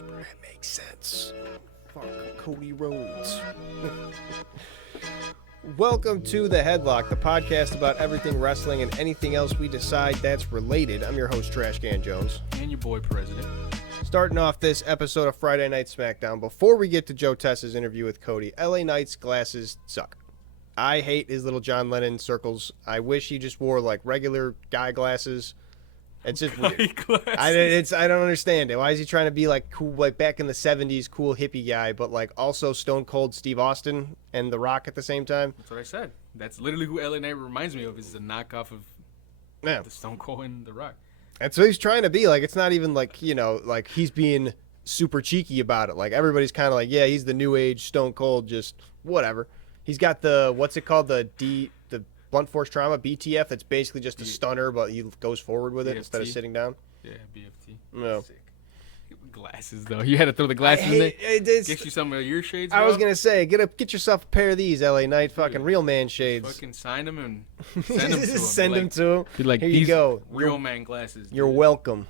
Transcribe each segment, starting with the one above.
sense, bro. That makes sense. Fuck Cody Rhodes. Welcome to The Headlock, the podcast about everything wrestling and anything else we decide that's related. I'm your host, Trash Can Jones. And your boy, President. Starting off this episode of Friday Night SmackDown, before we get to Joe Tessa's interview with Cody, LA Knight's glasses suck. I hate his little John Lennon circles. I wish he just wore, like, regular guy glasses. It's just weird. I don't understand it. Why is he trying to be like cool, like back in the 70s, cool hippie guy, but like also Stone Cold Steve Austin and The Rock at the same time? That's what I said. That's literally who LA Knight reminds me of. Is a knockoff of the Stone Cold and The Rock. That's what he's trying to be. Like, it's not even like, you know, like he's being super cheeky about it. Like, everybody's kind of like, yeah, he's the new age Stone Cold, just whatever. He's got the, what's it called? The blunt force trauma, BTF, that's basically just a stunner, but he goes forward with it instead of sitting down. Yeah, BFT. No. Sick. Glasses, though. You had to throw the glasses in there? Get you some of your shades, bro? I was going to say, get yourself a pair of these, LA Knight, fucking real man shades. Fucking sign them and send them to him. Send them to him. Be like, here you go. Real man glasses. You're welcome.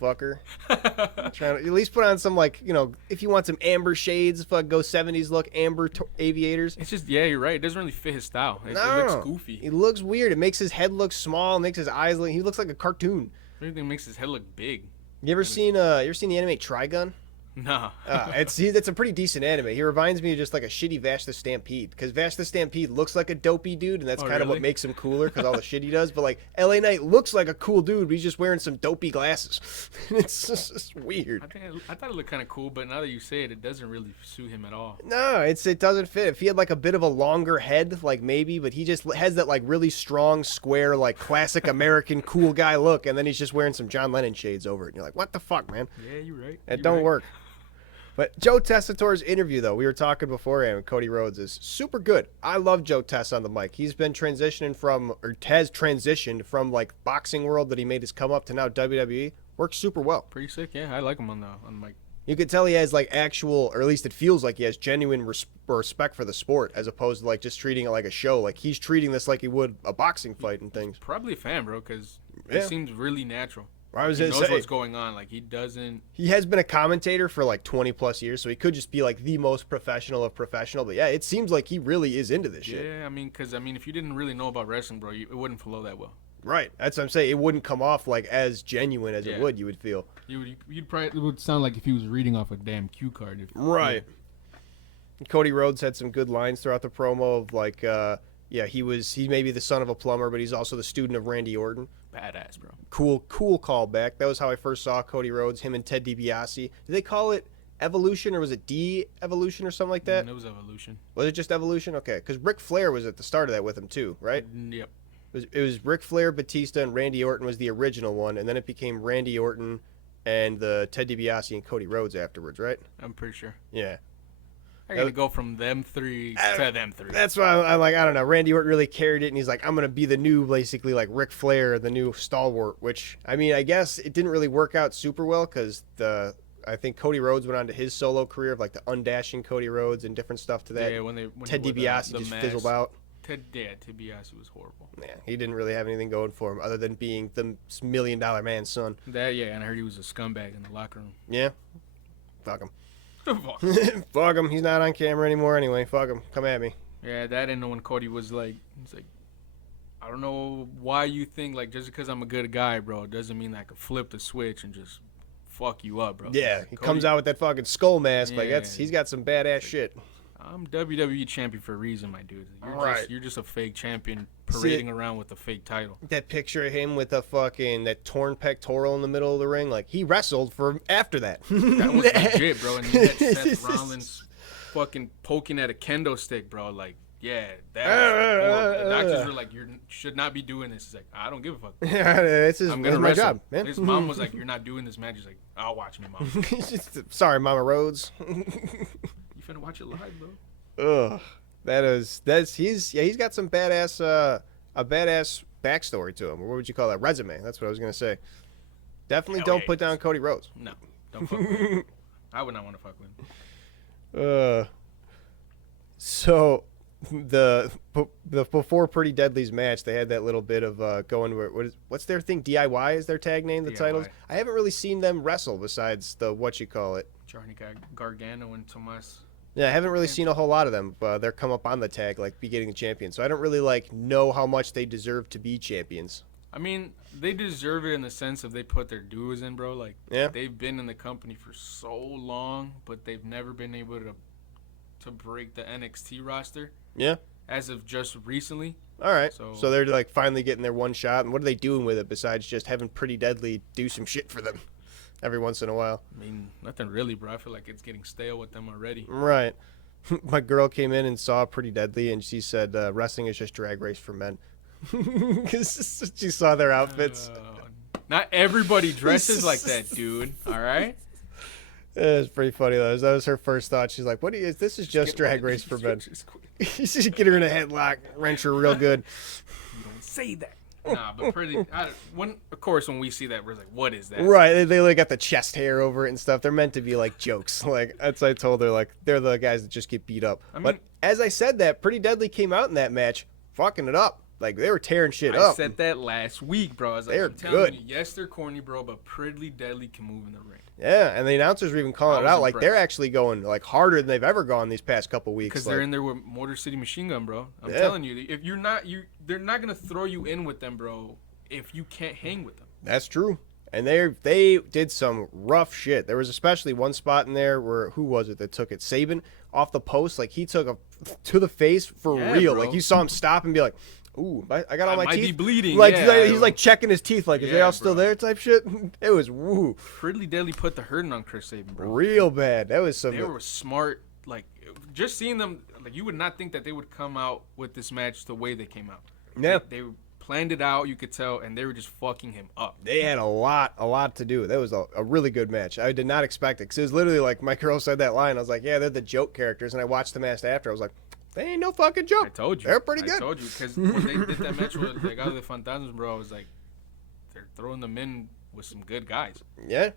Fucker. Trying to at least put on some, like, you know, if you want some amber shades, fuck, go 70s look, amber aviators. It's just, yeah, you're right. It doesn't really fit his style. It looks goofy. It looks weird. It makes his head look small, makes his eyes look, he looks like a cartoon. Everything makes his head look big. You ever seen the anime Trigun? No. It's a pretty decent anime. He reminds me of just like a shitty Vash the Stampede, because Vash the Stampede looks like a dopey dude, and that's kind of what makes him cooler, because all the shit he does. But like LA Knight looks like a cool dude, but he's just wearing some dopey glasses. It's just weird. I thought it looked kind of cool, but now that you say it, it doesn't really suit him at all. No, it doesn't fit. If he had like a bit of a longer head, like maybe, but he just has that like really strong, square, like classic American cool guy look, and then he's just wearing some John Lennon shades over it. And you're like, what the fuck, man? Yeah, you're right. That don't work. But Joe Tessator's interview, though, we were talking beforehand with Cody Rhodes, is super good. I love Joe Tessa on the mic. He's been transitioned from, like, boxing world that he made his come up to now WWE. Works super well. Pretty sick, yeah. I like him on the mic. You could tell he has, like, actual, or at least it feels like he has genuine respect for the sport, as opposed to, like, just treating it like a show. Like, he's treating this like he would a boxing fight and things. Probably a fan, bro, because it seems really natural. He knows what's going on. Like, he has been a commentator for like 20 plus years, so he could just be like the most professional of professional. But yeah, it seems like he really is into this shit. Yeah, because if you didn't really know about wrestling, bro, it wouldn't flow that well. Right. That's what I'm saying. It wouldn't come off like as genuine as it would. You would feel. You'd probably, it would sound like if he was reading off a damn cue card. Right. Yeah. Cody Rhodes had some good lines throughout the promo of like, he may be the son of a plumber, but he's also the student of Randy Orton. Badass, bro. Cool callback. That was how I first saw Cody Rhodes, him and Ted DiBiase. Did they call it Evolution, or was it De-Evolution or something like that? It was Evolution. Was it just Evolution? Okay, because Ric Flair was at the start of that with him too, right? Yep. It was Ric Flair, Batista, and Randy Orton was the original one, and then it became Randy Orton and the Ted DiBiase and Cody Rhodes afterwards, right? I'm pretty sure. Yeah. I gotta go from them three to them three. That's why I'm like, I don't know. Randy Orton really carried it, and he's like, I'm going to be the new, basically, like Ric Flair, the new stalwart, which, I mean, I guess it didn't really work out super well because I think Cody Rhodes went on to his solo career of, like, the undashing Cody Rhodes and different stuff to that. Yeah, when Ted DiBiase just fizzled out. Ted DiBiase was horrible. Yeah, he didn't really have anything going for him other than being the $1 million man's son. And I heard he was a scumbag in the locker room. Yeah? Fuck him. Fuck him. He's not on camera anymore anyway. Fuck him. Come at me. Yeah, that and when Cody was like, I don't know why you think, like, just because I'm a good guy, bro, it doesn't mean I could flip the switch and just fuck you up, bro. Yeah, he comes out with that fucking skull mask. Yeah. Like, he's got some badass shit. I'm WWE champion for a reason, my dude. You're just a fake champion parading around with a fake title. That picture of him with that torn pectoral in the middle of the ring, like he wrestled for after that. That was legit, bro. And you had Seth Rollins fucking poking at a kendo stick, bro. Like, yeah, that was horrible. The doctors were like, you should not be doing this. He's like, I don't give a fuck. I'm gonna my job, man. His mom was like, you're not doing this match. He's like, I'll watch me, mom. Sorry, Mama Rhodes. You finna watch it live, bro. Ugh. He's got some badass a badass backstory to him. Or what would you call that? Resume. That's what I was gonna say. Definitely don't put down Cody Rhodes. No, don't fuck with him. I would not want to fuck with him. So before Pretty Deadly's match, they had that little bit of going where what's their thing? DIY is their tag name. The DIY. titles. I haven't really seen them wrestle besides the what you call it. Johnny Gargano and Tomas. Yeah, I haven't really seen a whole lot of them. They're come up on the tag like be getting the champion. So I don't really like know how much they deserve to be champions. I mean, they deserve it in the sense of they put their dues in, bro. Like, yeah, they've been in the company for so long, but they've never been able to break the NXT roster. Yeah. As of just recently. All right. So they're like finally getting their one shot. And what are they doing with it besides just having Pretty Deadly do some shit for them every once in a while? I mean, nothing really, bro. I feel like it's getting stale with them already. Right. My girl came in and saw Pretty Deadly, and she said wrestling is just drag race for men. Because she saw their outfits. Not everybody dresses like that, dude. All right? It was pretty funny, though. That was her first thought. She's like, this is just drag race for men. You should get her in a headlock, wrench her real good. You don't say that. Nah, but of course, when we see that, we're like, what is that? Right. They like got the chest hair over it and stuff. They're meant to be like jokes. Like, that's what I told her. Like, they're the guys that just get beat up. But as I said that, Pretty Deadly came out in that match fucking it up. Like, they were tearing shit up. I said that last week, bro. I was like, I'm telling you, yes, they're corny, bro, but Pretty Deadly can move in the ring. Yeah, and the announcers were even calling it out. Like, they're actually going, like, harder than they've ever gone these past couple weeks. Because they're in there with Motor City Machine Gun, bro. I'm telling you, if you're not, they're not going to throw you in with them, bro, if you can't hang with them. That's true. And they did some rough shit. There was especially one spot in there where, who was it that took it? Saban off the post. Like, he took a to the face for real. Bro. Like, you saw him stop and be like, ooh, I got all my teeth. Might be bleeding. Like, he's like checking his teeth. Like, is they all still there type shit? It was woo. Pretty Deadly put the hurting on Chris Sabin, bro. Real bad. That was some. They were smart. Like, just seeing them, like, you would not think that they would come out with this match the way they came out. Yeah. They planned it out, you could tell, and they were just fucking him up. They had a lot to do. That was a really good match. I did not expect it because it was literally like my girl said that line. I was like, yeah, they're the joke characters. And I watched the match after. I was like, they ain't no fucking joke. I told you. They're pretty good. I told you because when they did that match with Legado de Fantasmas, bro, I was like, they're throwing them in with some good guys. Yeah.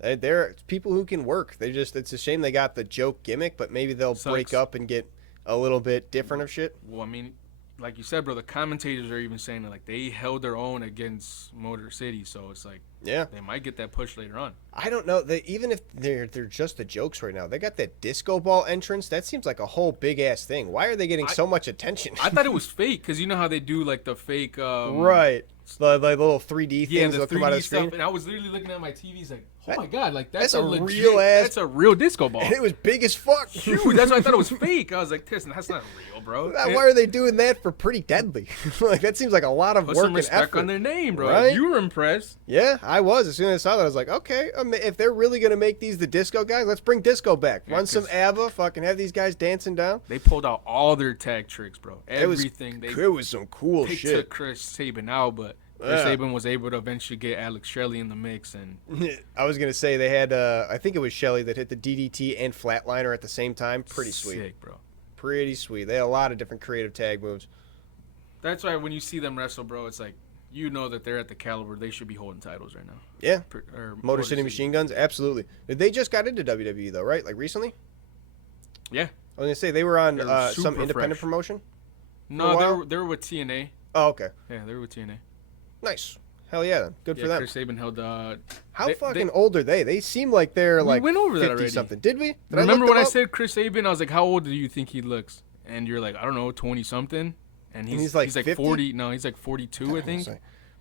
They're people who can work. It's a shame they got the joke gimmick, but maybe they'll break up and get a little bit different of shit. Well, I mean, like you said, bro, the commentators are even saying that, like, they held their own against Motor City, so it's like, yeah, they might get that push later on. I don't know. Even if they're just the jokes right now, they got that disco ball entrance. That seems like a whole big ass thing. Why are they getting so much attention? I thought it was fake because you know how they do like the fake, right? The little 3D things that come out of the screen. Stuff, and I was literally looking at my TVs like, oh my god, like that's a legit, real ass. That's a real disco ball. And it was big as fuck. Huge. That's why I thought it was fake. I was like, that's not real, bro. Why are they doing that for Pretty Deadly? Like, that seems like a lot of Put work some respect and effort on their name, bro. Right? You were impressed. Yeah, I was. As soon as I saw that, I was like, okay, if they're really gonna make these the disco guys, let's bring disco back. Run some ABBA, fucking have these guys dancing down. They pulled out all their tag tricks, bro. Everything. It was some cool shit. They took Chris Sabin out, but Chris Sabin was able to eventually get Alex Shelley in the mix. And I was gonna say they had, I think it was Shelley that hit the DDT and flatliner at the same time. Pretty sweet, sick, bro. Pretty sweet. They had a lot of different creative tag moves. That's why when you see them wrestle, bro, it's like you know that they're at the caliber they should be holding titles right now. Yeah. Motor City Machine Guns, absolutely. They just got into WWE though, right? Like recently? Yeah. I was gonna say they were on some independent promotion. No, they were with TNA. Oh, okay. Yeah, they were with TNA. Nice. Hell yeah, good for them. Chris Sabin held. How fucking old are they? They seem like they're like went over 50 that already. Something. Did we? Remember when I said Chris Sabin? I was like, how old do you think he looks? And you're like, I don't know, 20 something. And he's like 40. No, he's like 42, I think.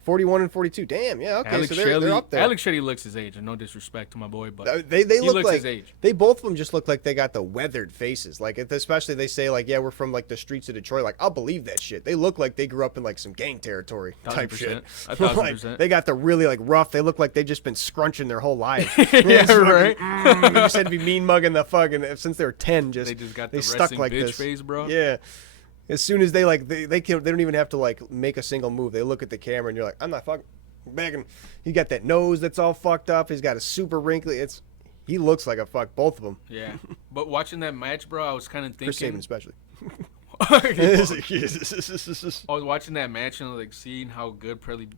41 and 42. Damn, yeah, okay. Alex So they're up there. Alex Shelley looks his age, and no disrespect to my boy, but they he look looks like his age. They both of them just look like they got the weathered faces. Like, especially they say like, yeah, we're from like the streets of Detroit. Like, I'll believe that shit. They look like they grew up in like some gang territory type shit. 1,000%. Like, they got the really like rough. They look like they've just been scrunching their whole lives. Yeah, right. They just had to be mean mugging the fucking since they were 10. They just got the stuck like bitch this face, bro. Yeah. As soon as they like they don't even have to like make a single move. They look at the camera and you're like, I'm not fucking back. And he got that nose that's all fucked up. He's got a super wrinkly. He looks like a fuck. Both of them. Yeah, but watching that match, bro, I was kind of thinking. Chris Sabin especially. I was watching that match and like seeing how good Pretty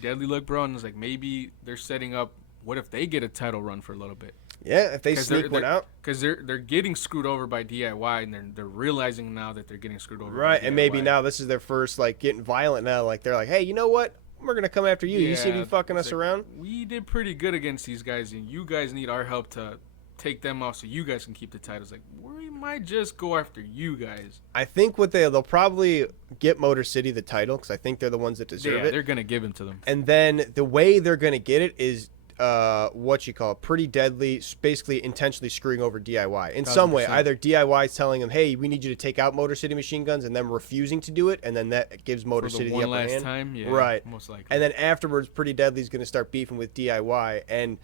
Deadly looked, bro, and I was like, maybe they're setting up. What if they get a title run for a little bit? Yeah, if they sneak one out. Because they're getting screwed over by DIY, and they're realizing now that they're getting screwed over. Right, by and DIY. maybe now this is their first, like, getting violent now. Like, they're like, hey, you know what? We're going to come after you. You see me fucking us around? We did pretty good against these guys, and you guys need our help to take them off so you guys can keep the titles. Like, we might just go after you guys. I think what they'll probably get Motor City the title because I think they're the ones that deserve it. They're going to give him to them. And then the way they're going to get it is Pretty Deadly, basically intentionally screwing over DIY in 100%. Some way. Either DIY telling them, hey, we need you to take out Motor City Machine Guns, and them refusing to do it, and then that gives Motor City the upper hand. One last time, yeah, right. Most likely. And then afterwards, Pretty Deadly's going to start beefing with DIY, and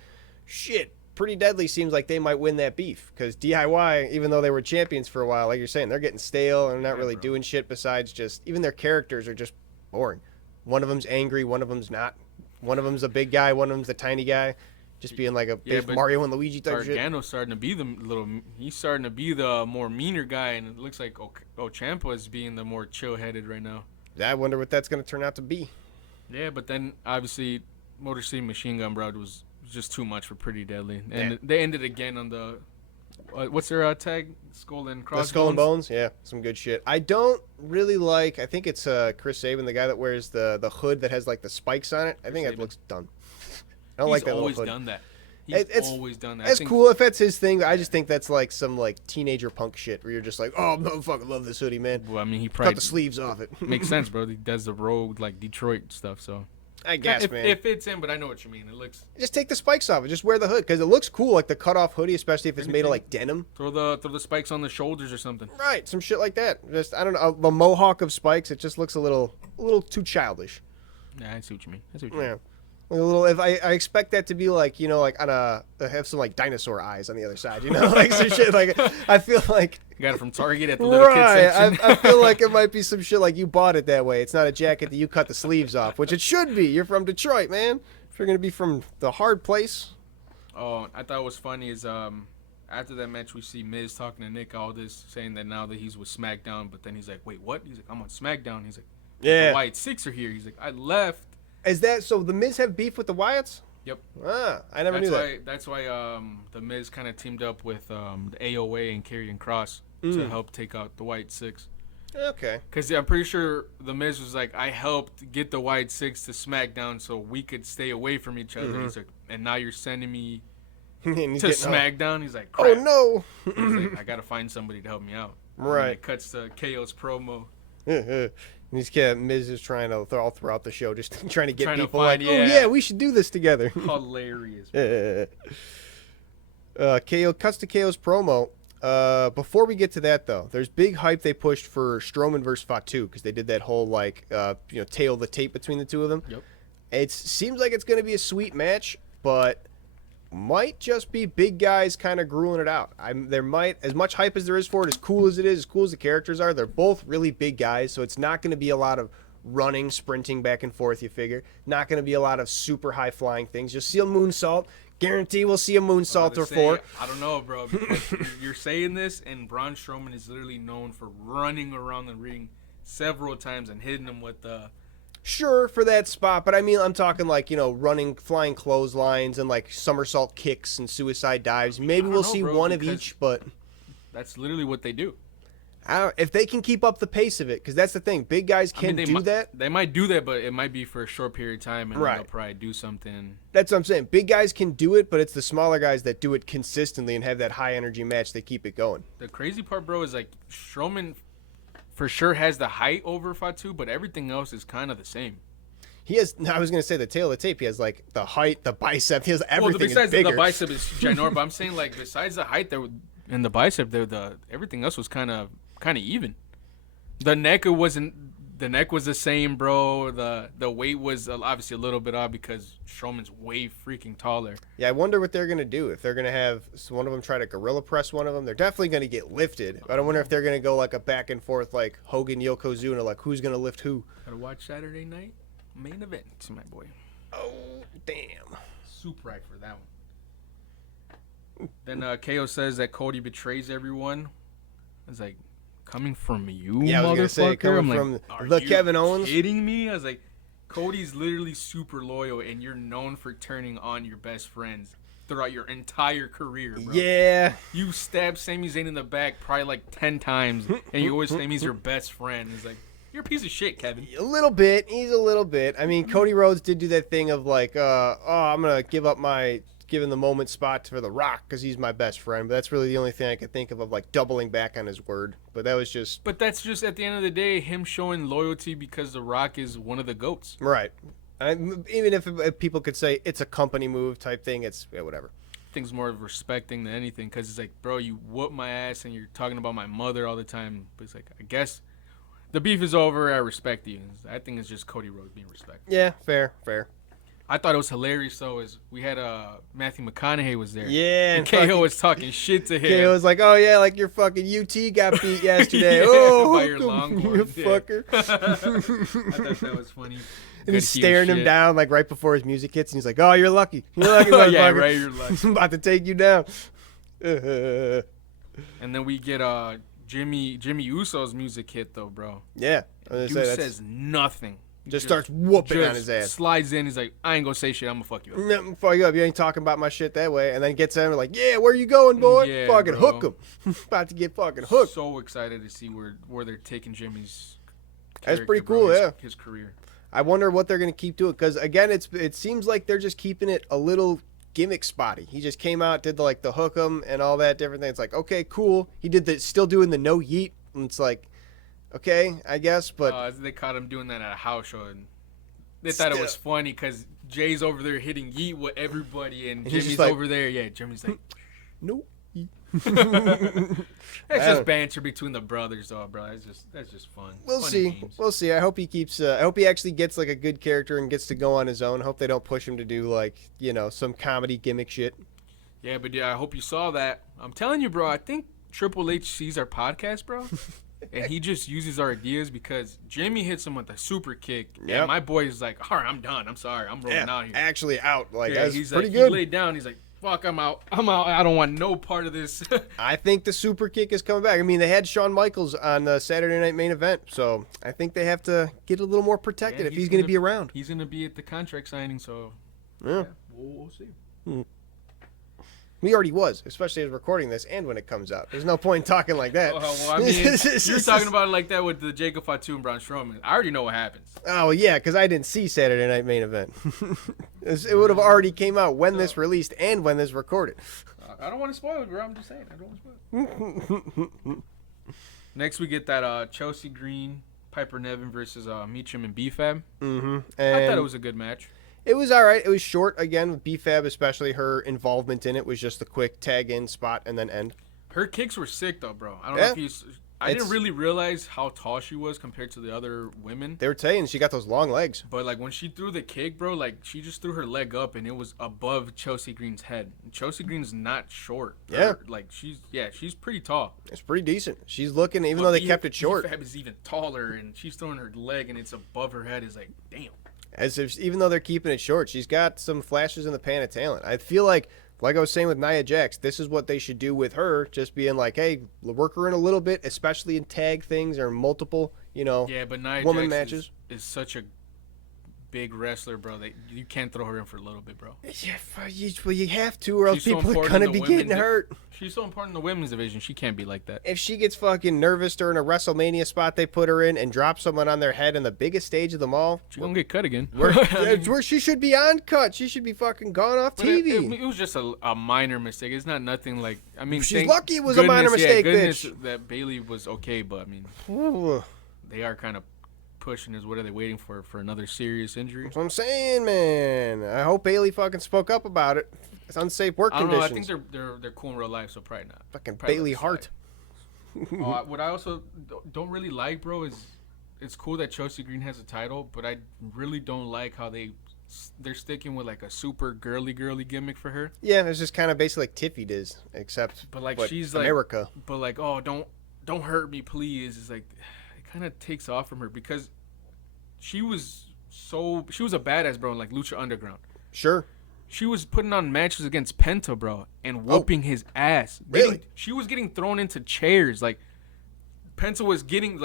shit, Pretty Deadly seems like they might win that beef, because DIY, even though they were champions for a while, like you're saying, they're getting stale, and they're not really doing shit besides just, even their characters are just boring. One of them's angry, one of them's not. One of them's a big guy, one of them's a tiny guy. Just being like a big Mario and Luigi type shit. Gargano's starting to be he's starting to be the more meaner guy, and it looks like Ciampa is being the more chill-headed right now. I wonder what that's going to turn out to be. Yeah, but then obviously Motor City Machine Gun Bro was just too much for Pretty Deadly. And they ended again on the, what's their tag? Skull and Crossbones? The Skull and Bones, yeah, some good shit. I don't really like, I think it's Chris Sabin, the guy that wears the hood that has like the spikes on it. I think that looks dumb. I don't like that little hood. He's always done that. That's cool if that's his thing. I just think that's like some like teenager punk shit where you're just like, oh, I fucking love this hoodie, man. Well, I mean, he probably cut the sleeves off it. Makes sense, bro. He does the road like Detroit stuff, so I guess, man. It fits in, but I know what you mean. It looks. Just take the spikes off and just wear the hood because it looks cool, like the cut off hoodie, especially if it's made of like denim. Throw the spikes on the shoulders or something. Right, some shit like that. Just I don't know, the mohawk of spikes. It just looks a little too childish. Yeah, I see what you mean. Like a little. If I expect that to be like, you know, like on have some like dinosaur eyes on the other side, you know, like some shit. Like I feel like you got it from Target at the little kid section. I feel like it might be some shit like you bought it that way. It's not a jacket that you cut the sleeves off, which it should be. You're from Detroit, man. If you're gonna be from the hard place. Oh, I thought what was funny is after that match we see Miz talking to Nick Aldis saying that now that he's with SmackDown, but then he's like, wait, what? He's like, I'm on SmackDown. He's like, yeah, the White Six are here. He's like, I left. Is that so? The Miz have beef with the Wyatts? Yep. I never knew that. That's why the Miz kind of teamed up with the AOA and Karrion Kross to help take out the White Six. Okay. Because I'm pretty sure the Miz was like, I helped get the White Six to SmackDown so we could stay away from each other. He's like, and now you're sending me to SmackDown. He's like, crap. Oh no. He's like, I gotta find somebody to help me out. Right. And it cuts to KO's promo. These Miz is trying to all throughout the show, just trying to get people find, like, oh yeah, we should do this together. Hilarious. KO cuts to KO's promo. Before we get to that though, there's big hype they pushed for Strowman versus Fatu because they did that whole like tail the tape between the two of them. Yep. It seems like it's going to be a sweet match, but might just be big guys kind of grueling it out. There might, as much hype as there is for it, as cool as it is, as cool as the characters are, they're both really big guys, so it's not going to be a lot of running, sprinting back and forth, you figure. Not going to be a lot of super high-flying things. You'll see a moonsault. Guarantee we'll see a moonsault or four. I don't know, bro. You're saying this, and Braun Strowman is literally known for running around the ring several times and hitting them with the... Sure, for that spot, but I mean, I'm talking like, running, flying clotheslines and like somersault kicks and suicide dives. Maybe we'll see one of each, but... That's literally what they do. If they can keep up the pace of it, because that's the thing. Big guys can do that. They might do that, but it might be for a short period of time, and they'll probably do something. That's what I'm saying. Big guys can do it, but it's the smaller guys that do it consistently and have that high-energy match. They keep it going. The crazy part, bro, is like Strowman... for sure has the height over Fatu, but everything else is kind of the same. He has, I was going to say the tail of the tape, he has like the height, the bicep, he has everything. Well, besides bigger. The bicep is ginormous, but I'm saying like besides the height there and the bicep, everything else was kind of even. The neck was the same, bro. The weight was obviously a little bit odd because Strowman's way freaking taller. Yeah, I wonder what they're going to do. If they're going to have one of them try to gorilla press one of them, they're definitely going to get lifted. But I wonder if they're going to go like a back and forth like Hogan, Yokozuna, like who's going to lift who. Gotta watch Saturday night main event, my boy. Oh, damn. Super right for that one. Then KO says that Cody betrays everyone. It's like, coming from you, yeah, I was gonna say, coming from the Kevin Owens. Kidding me? I was like, Cody's literally super loyal, and you're known for turning on your best friends. throughout your entire career, bro. Yeah. You stabbed Sami Zayn in the back probably like 10 times, and you always claim he's your best friend. He's like, you're a piece of shit, Kevin. A little bit. He's a little bit. I mean, Cody Rhodes did do that thing of like, I'm going to give up my giving the moment spot for The Rock because he's my best friend. But that's really the only thing I could think of like doubling back on his word. But that was just... But that's just, at the end of the day, him showing loyalty because The Rock is one of the GOATs. Right. Even if people could say it's a company move type thing, it's whatever. I think it's more of respecting than anything because it's like, bro, you whoop my ass and you're talking about my mother all the time. But it's like, I guess the beef is over. I respect you. I think it's just Cody Rhodes being respected. Yeah, fair. I thought it was hilarious, though, is we had Matthew McConaughey was there. Yeah. And KO was talking shit to him. KO was like, oh, yeah, like your fucking UT got beat yesterday. Yeah, oh, by your Longhorns, you fucker. I thought that was funny. And he's staring him down like right before his music hits, and he's like, "Oh, you're lucky. You're lucky, motherfucker. Yeah, right. You're lucky. I'm about to take you down." And then we get Jimmy Uso's music hit though, bro. Yeah, Dude says nothing. Just starts whooping on his ass. Slides in. He's like, "I ain't gonna say shit. I'm gonna fuck you up." I'm fuck you up. You ain't talking about my shit that way. And then gets in like, "Yeah, where you going, boy? Yeah, fucking bro. hook him. About to get fucking hooked." So excited to see where they're taking Jimmy's. That's pretty cool, bro, yeah. His career. I wonder what they're gonna keep doing because again, it seems like they're just keeping it a little gimmick spotty. He just came out, did the hook 'em and all that different thing. It's like, okay, cool. He did still doing the no yeet, and it's like, okay, I guess, but they caught him doing that at a house show, and they thought it was funny because Jay's over there hitting yeet with everybody, and Jimmy's like, over there. Yeah, Jimmy's like, nope. That's just banter between the brothers, though, bro. That's just fun. We'll see. Games. We'll see. I hope he keeps. I hope he actually gets like a good character and gets to go on his own. I hope they don't push him to do like some comedy gimmick shit. Yeah, but I hope you saw that. I'm telling you, bro. I think Triple H sees our podcast, bro, and he just uses our ideas because Jimmy hits him with a super kick. Yeah, and my boy is like, "All right, I'm done. I'm sorry. I'm rolling out here." Actually, out. Like that's he's pretty like, good. He laid down. He's like, "Fuck, I'm out. I don't want no part of this." I think the super kick is coming back. I mean, they had Shawn Michaels on the Saturday Night Main Event, so I think they have to get a little more protected if he's going to be around. He's going to be at the contract signing, so yeah. We'll see. He already was, especially as recording this and when it comes out. There's no point in talking like that. Well, I mean, you're talking about it like that with the Jacob Fatu and Braun Strowman. I already know what happens. Oh, yeah, because I didn't see Saturday Night Main Event. It would have already came out when this released and when this recorded. I don't want to spoil it, bro. I'm just saying. I don't want to spoil it. Next, we get that Chelsea Green, Piper Niven versus Meacham and B-Fab. Mm-hmm. I thought it was a good match. It was all right. It was short, again, with B-Fab, especially her involvement in it was just a quick tag-in spot and then end. Her kicks were sick, though, bro. I don't know if you... I didn't really realize how tall she was compared to the other women. They were saying she got those long legs. But, like, when she threw the kick, bro, like, she just threw her leg up, and it was above Chelsea Green's head. And Chelsea Green's not short. Yeah. She's pretty tall. It's pretty decent. She's looking, even though they kept it short. Fab is even taller, and she's throwing her leg, and it's above her head. It's like, damn. As if, even though they're keeping it short, she's got some flashes in the pan of talent. I feel like I was saying with Nia Jax, this is what they should do with her, just being like, hey, work her in a little bit, especially in tag things or multiple, but Nia woman Jax matches. Is such a big wrestler, bro. You can't throw her in for a little bit, bro. Yeah, well, you have to, or else people are going to be getting hurt. She's so important in the women's division. She can't be like that. If she gets fucking nervous during a WrestleMania spot they put her in and drop someone on their head in the biggest stage of them all, she's going to get cut again. It's where she should be on cut. She should be fucking gone off TV. It was just a minor mistake. It's not nothing like, I mean, she's lucky it was a minor mistake, bitch. That Bayley was okay, but I mean, they are kind of pushing is what are they waiting for another serious injury? That's what I'm saying, man. I hope Bayley fucking spoke up about it. It's unsafe work conditions. I think they're cool in real life, so probably not. Fucking Bayley Hart. What I also don't really like, bro, is it's cool that Chelsea Green has a title, but I really don't like how they're sticking with like a super girly gimmick for her. Yeah, it's just kind of basically like Tiffy does, except she's America. But like, oh, don't hurt me, please. It's like it kind of takes off from her because she was a badass, bro, in like Lucha Underground. Sure. She was putting on matches against Penta, bro, and whooping his ass. Really? She was getting thrown into chairs. Like, Penta was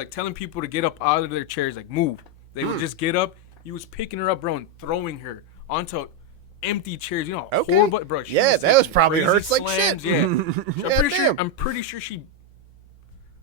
telling people to get up out of their chairs, like, move. They would just get up. He was picking her up, bro, and throwing her onto empty chairs. You know, Okay. horrible, bro. Yeah, that was probably crazy hurts like slams. shit. Yeah, I'm pretty sure she.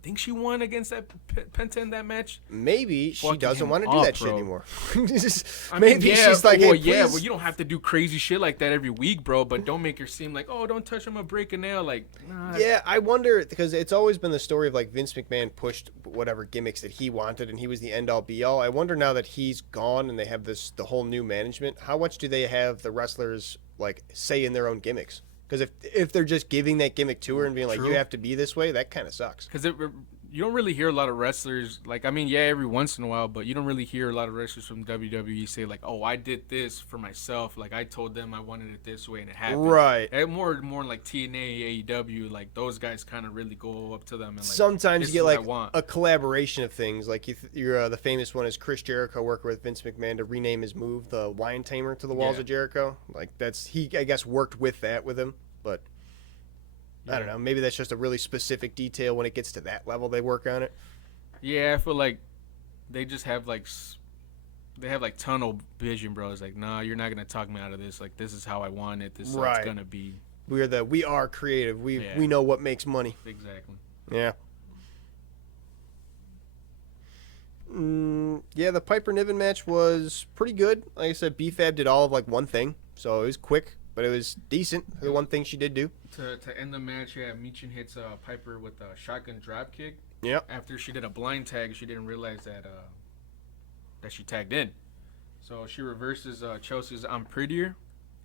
Think she won against that Penta in that match? Maybe she Fucking doesn't him want to do up, that shit bro. anymore. I Maybe mean, yeah, she's like, hey, please. well, you don't have to do crazy shit like that every week, bro. But don't make her seem like, oh, don't touch him, I'm gonna break a nail. Like, nah. Yeah, I wonder, because it's always been the story of like Vince McMahon pushed whatever gimmicks that he wanted, and he was the end all be all. I wonder now that he's gone and they have the whole new management, how much do they have the wrestlers like say in their own gimmicks? Because if they're just giving that gimmick to her and being like, True. you have to be this way, that kind of sucks. Because you don't really hear a lot of wrestlers, like, I mean, yeah, every once in a while, but you don't really hear a lot of wrestlers from WWE say, like, oh, I did this for myself. Like, I told them I wanted it this way, and it happened. Right. And more like TNA, AEW, like, those guys kind of really go up to them. And, like, sometimes this you is get what like I want. a collaboration of things. Like you're the famous one is Chris Jericho working with Vince McMahon to rename his move, the Lion Tamer, to the Walls Yeah. of Jericho. Like he, I guess, worked with that with him, but. I don't know. Maybe that's just a really specific detail. When it gets to that level, they work on it. Yeah, I feel like they just have like tunnel vision, bro. It's like, nah, you're not gonna talk me out of this. Like, this is how I want it. This is how Right. it's gonna be. We are creative. We know what makes money. Exactly. Yeah. Yeah, the Piper Niven match was pretty good. Like I said, B-Fab did all of like one thing, so it was quick, but it was decent. The one thing she did do. To end the match, yeah, Michin hits Piper with a shotgun drop kick. Yeah. After she did a blind tag, she didn't realize that she tagged in. So she reverses Chelsea's "I'm prettier"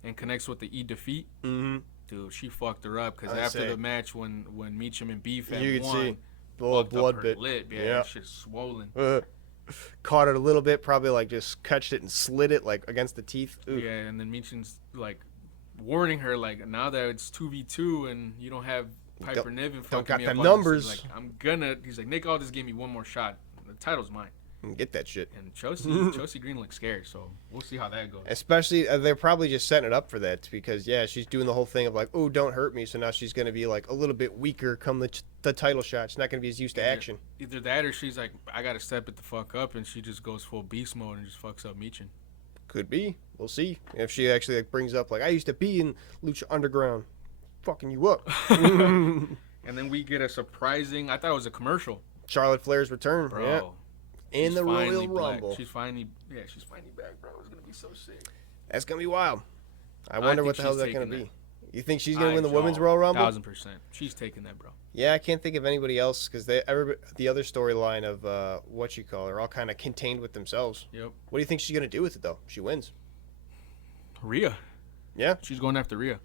and connects with the E defeat. Mm-hmm. Dude, she fucked her up because I after say. the match, when Meacham and Beef You could won, see fucked blood up her bit. lip. Yeah, Yeah. that shit's swollen. Caught it a little bit, probably like just catched it and slid it like against the teeth. Ooh. Yeah, and then Meacham's like warning her, like, now that it's 2v2 and you don't have Piper Niven fucking got me them up on this, numbers. he's like, he's like, Nick Aldis gave me one more shot. The title's mine. Get that shit. And Chelsea Green looks scared, so we'll see how that goes. Especially, they're probably just setting it up for that because, yeah, she's doing the whole thing of like, oh, don't hurt me. So now she's going to be like a little bit weaker come the title shot. She's not going to be as used to action. Either that or she's like, I got to step it the fuck up, and she just goes full beast mode and just fucks up Meechin. Could be. We'll see. If she actually like brings up like, I used to be in Lucha Underground. Fucking you up. And then we get a surprising, I thought it was a commercial. Charlotte Flair's return. Bro. Yeah. In She's the finally Royal back. Rumble. She's finally back, bro. It's going to be so sick. That's going to be wild. I wonder what the hell is that going to be. You think she's going to win the Women's Royal Rumble? 1,000%. She's taking that, bro. Yeah, I can't think of anybody else because the other storyline of what you call her all kind of contained with themselves. Yep. What do you think she's going to do with it, though? She wins. Rhea. Yeah? She's going after Rhea.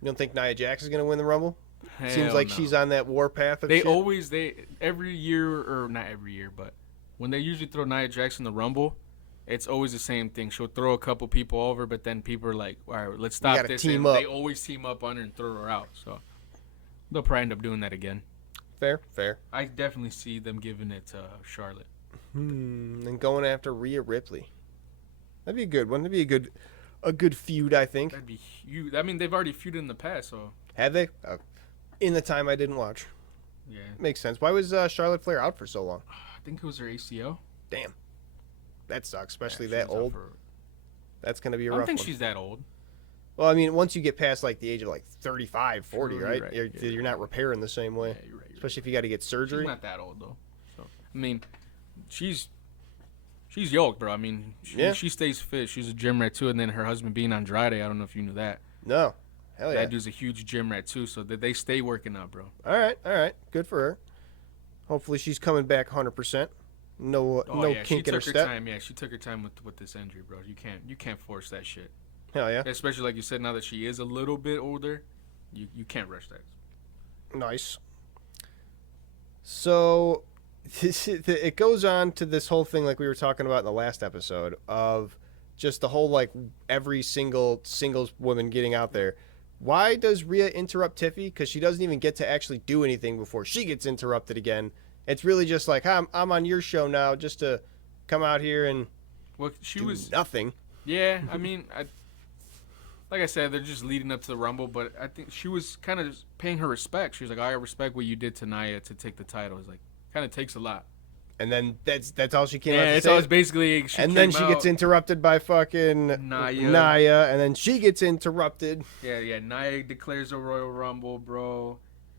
You don't think Nia Jax is going to win the Rumble? Seems Hell like no. she's on that warpath of They shit. every year, or not every year, but when they usually throw Nia Jax in the Rumble, it's always the same thing. She'll throw a couple people over, but then people are like, all right, let's stop gotta this. team and up. They always team up on her and throw her out. So they'll probably end up doing that again. Fair. I definitely see them giving it to Charlotte. And going after Rhea Ripley. That'd be a good one. That'd be a good feud, I think. That'd be huge. I mean, they've already feuded in the past, so Have they? In the time I didn't watch. yeah. Makes sense. Why was Charlotte Flair out for so long? I think it was her ACL. Damn. That sucks, especially Yeah, she that was out old. for- That's going to be a I don't rough think one. she's that old. Well, I mean, once you get past like the age of like 35, 40, True, right? right. You're not repairing the same way. Yeah, you're right. Especially if you got to get surgery. She's not that old though. So I mean, she's yoked, bro. I mean, she stays fit. She's a gym rat too. And then her husband being Andrade, I don't know if you knew that. No. Hell yeah. That dude's a huge gym rat too. So they stay working out, bro. All right. Good for her. Hopefully she's coming back 100%. No Yeah, kink she in her took her step. time. Yeah, she took her time with this injury, bro. You can't force that shit. Hell yeah. Especially like you said, now that she is a little bit older, you can't rush that. Nice. So it goes on to this whole thing like we were talking about in the last episode of just the whole like every singles woman getting out there. Why does Rhea interrupt Tiffy? Because she doesn't even get to actually do anything before she gets interrupted again. It's really just like, I'm on your show now just to come out here and do nothing. Yeah, I mean, like I said, they're just leading up to the Rumble, but I think she was kind of paying her respect. She was like, I respect what you did to Nia to take the title. It's like, kind of takes a lot. And then that's all she came out to that's say. all it's basically. And then she gets interrupted by fucking Nia, and then she gets interrupted. Yeah. Nia declares a Royal Rumble, bro.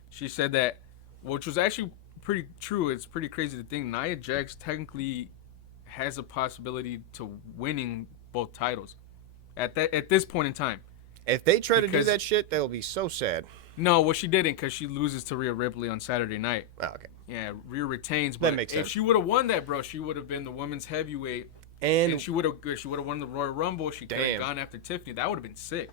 She said that, which was actually pretty true. It's pretty crazy to think Nia Jax technically has a possibility to winning both titles at this point in time. If they try to do that shit, they'll be so sad. No, well, she didn't, because she loses to Rhea Ripley on Saturday night. Oh, okay. Yeah, Rhea retains. But that makes sense. If she would have won that, bro, she would have been the women's heavyweight, and she would have won the Royal Rumble. She could have gone after Tiffany. That would have been sick.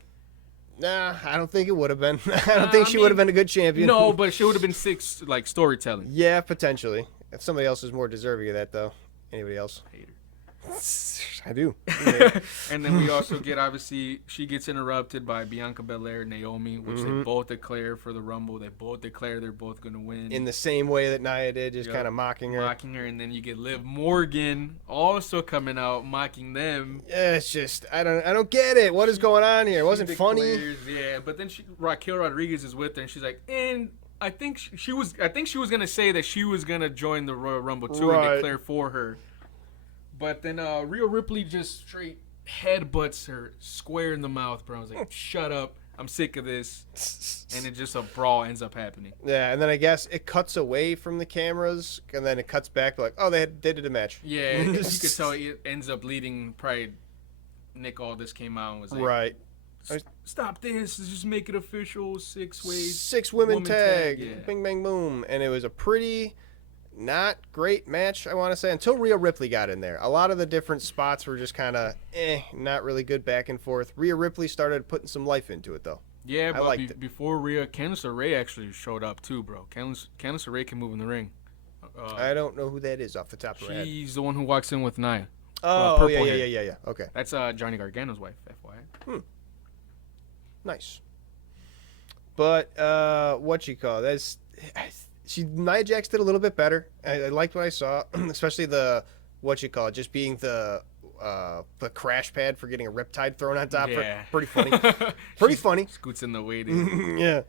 Nah, I don't think it would have been. I don't think she would have been a good champion. No, but she would have been sick, like storytelling. Yeah, potentially. If somebody else is more deserving of that, though. Anybody else? Hater. I do. And then we also get, obviously, she gets interrupted by Bianca Belair and Naomi, which they both declare for the Rumble. They both declare they're both going to win. In the same way that Nia did, just kind of mocking her. And then you get Liv Morgan also coming out, mocking them. Yeah, it's just, I don't get it. What is going on here? It wasn't funny. Yeah, but then Raquel Rodriguez is with her, and she's like, and I think she was going to say that she was going to join the Royal Rumble, too, and declare for her. But then Rhea Ripley just straight headbutts her square in the mouth, bro. I was like, shut up. I'm sick of this. And it just a brawl ends up happening. Yeah, and then I guess it cuts away from the cameras, and then it cuts back like, oh, they did a match. Yeah, you could tell it ends up leading. Probably Nick Aldis came out and was like, right. Stop this. Just make it official. 6 ways. 6 women tag. Yeah. Bing, bang, boom. And it was a pretty... not great match, I want to say, until Rhea Ripley got in there. A lot of the different spots were just kind of not really good back and forth. Rhea Ripley started putting some life into it, though. Yeah, but before Rhea, Candice LeRae actually showed up, too, bro. Candice LeRae can move in the ring. I don't know who that is off the top of my head. She's the one who walks in with Nia. Oh, yeah. Okay. That's Johnny Gargano's wife, FYI. Nice. But, Nia Jax did a little bit better. I liked what I saw, especially just being the crash pad for getting a riptide thrown on top. Yeah. Pretty funny. Funny. Scoots in the way, dude. Yeah.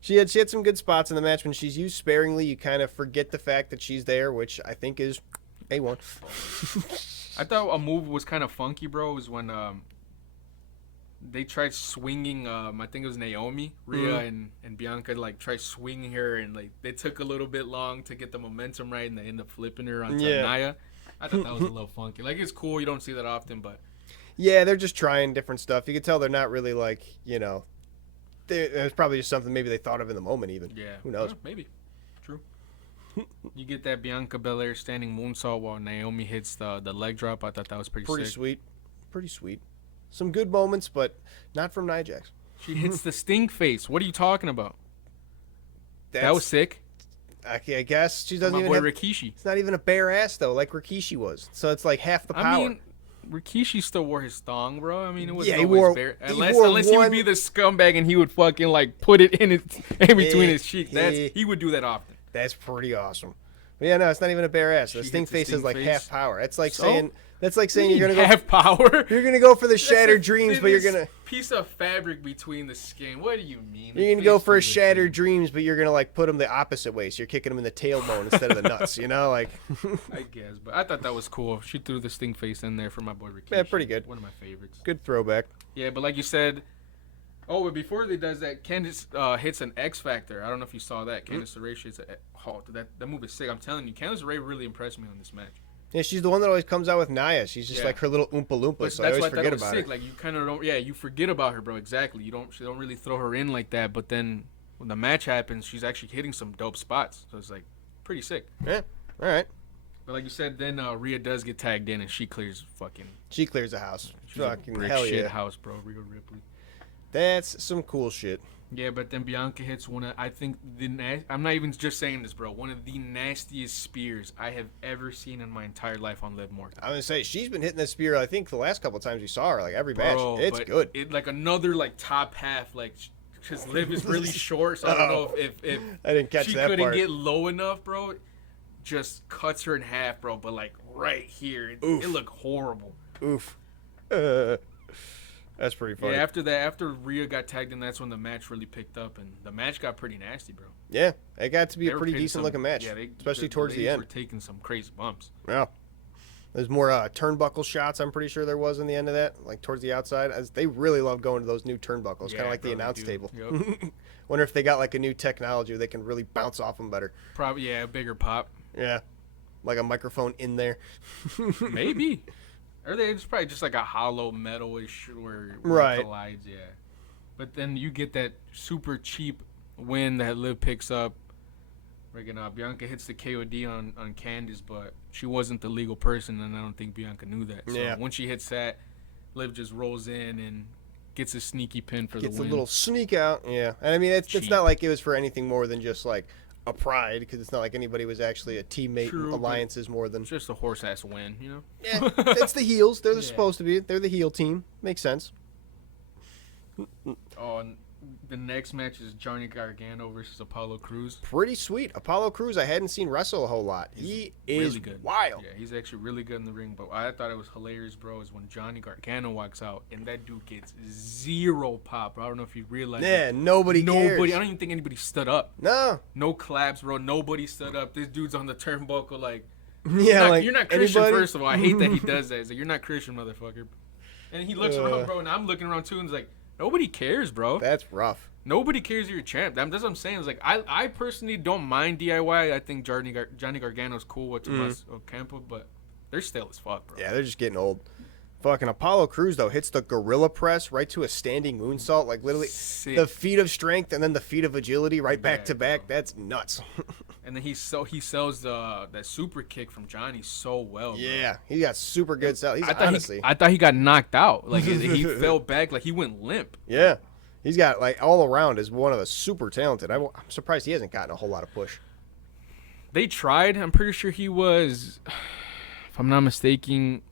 She had some good spots in the match. When she's used sparingly, you kind of forget the fact that she's there, which I think is A1. I thought a move was kind of funky, bro, was when they tried swinging, I think it was Naomi, Rhea, and Bianca, like, tried swinging her, and, like, they took a little bit long to get the momentum right, and they ended up flipping her onto Nia. I thought that was a little funky. Like, it's cool. You don't see that often, but... Yeah, they're just trying different stuff. You can tell they're not really, like, it's probably just something maybe they thought of in the moment, even. Yeah. Who knows? Yeah, maybe. True. You get that Bianca Belair standing moonsault while Naomi hits the leg drop. I thought that was pretty sick. Pretty sweet. Some good moments, but not from Nia Jax. She hits the stink face. What are you talking about? That was sick. I guess she doesn't even have... Rikishi. It's not even a bare ass, though, like Rikishi was. So it's like half the power. I mean, Rikishi still wore his thong, bro. I mean, it was bare. Unless he would be the scumbag and he would fucking, like, put it in between his cheeks. He would do that often. That's pretty awesome. But yeah, no, it's not even a bare ass. The stink face is like half power. That's like saying you're gonna go half power. You're gonna go for the shattered dreams, but you're gonna piece of fabric between the skin. What do you mean? You're gonna go for a shattered dreams, but you're gonna like put them the opposite way. So you're kicking them in the tailbone instead of the nuts. Like. I guess, but I thought that was cool. She threw the stink face in there for my boy Rikishi. Yeah, pretty good. One of my favorites. Good throwback. Yeah, but like you said. Oh, but before they does that, Candice hits an X Factor. I don't know if you saw that. Candice LeRae hits that move is sick. I'm telling you, Candice LeRae really impressed me on this match. Yeah, she's the one that always comes out with Nia. She's just like her little Oompa Loompa, but so I always forget about her. Like you kind of don't, you forget about her, bro. Exactly. She don't really throw her in like that. But then when the match happens, she's actually hitting some dope spots. So it's like pretty sick. Yeah. All right. But like you said, then Rhea does get tagged in, and she clears the house. Fucking brick hell shit yeah. house, bro. Rhea Ripley. That's some cool shit. Yeah, but then Bianca hits one of, I think, I'm not even just saying this, bro. One of the nastiest spears I have ever seen in my entire life on Liv Morgan. I'm going to say, she's been hitting that spear, I think, the last couple of times we saw her, like every match. It's good. It, like another, like, top half, like, because Liv is really short, so I don't know if I didn't catch she that couldn't part. get low enough, bro. Just cuts her in half, bro, but, like, right here. It looked horrible. Oof. That's pretty funny. Yeah, after Rhea got tagged in, that's when the match really picked up, and the match got pretty nasty, bro. Yeah, it got to be a pretty decent looking match, especially towards the end. Were taking some crazy bumps. Yeah. There's more turnbuckle shots, I'm pretty sure there was in the end of that, like towards the outside. They really love going to those new turnbuckles, kind of like the announce table. Yep. Wonder if they got like a new technology where they can really bounce off them better. Probably, yeah, a bigger pop. Yeah, like a microphone in there. Maybe. Or it's probably just like a hollow metal-ish where it collides, yeah. But then you get that super cheap win that Liv picks up. Bianca hits the KOD on Candice, but she wasn't the legal person, and I don't think Bianca knew that. So once she hits that, Liv just rolls in and gets a sneaky pin for the win. Gets a little sneak out, yeah. And I mean, it's not like it was for anything more than just like a pride, because it's not like anybody was actually a teammate in alliances more than... It's just a horse-ass win, you know? Yeah, it's the heels. They're supposed to be. They're the heel team. Makes sense. Oh, and the next match is Johnny Gargano versus Apollo Crews. Pretty sweet. Apollo Crews, I hadn't seen wrestle a whole lot. He is really good. Wild. Yeah, he's actually really good in the ring. But I thought it was hilarious, bro, is when Johnny Gargano walks out and that dude gets zero pop, bro. I don't know if you realize that. Yeah, nobody cares. I don't even think anybody stood up. No claps, bro. Nobody stood up. This dude's on the turnbuckle like... Yeah, you're not Christian, first of all. I hate that he does that. He's like, you're not Christian, motherfucker. And he looks around, bro, and I'm looking around too, and he's like, nobody cares, bro. That's rough. Nobody cares you're a champ. That's what I'm saying. It's like, I personally don't mind DIY. I think Johnny Gargano's cool with Tomás Ciampa, but they're stale as fuck, bro. Yeah, they're just getting old. Fucking Apollo Crews, though, hits the gorilla press right to a standing moonsault. Like, literally, the feat of strength and then the feat of agility right back to back. Bro. That's nuts. And then he sells that super kick from Johnny so well. Yeah, bro. he got super good sell. I thought he got knocked out. Like he fell back, like he went limp. Yeah, he's got like all around is one of the super talented. I'm surprised he hasn't gotten a whole lot of push. They tried. I'm pretty sure he was, if I'm not mistaken,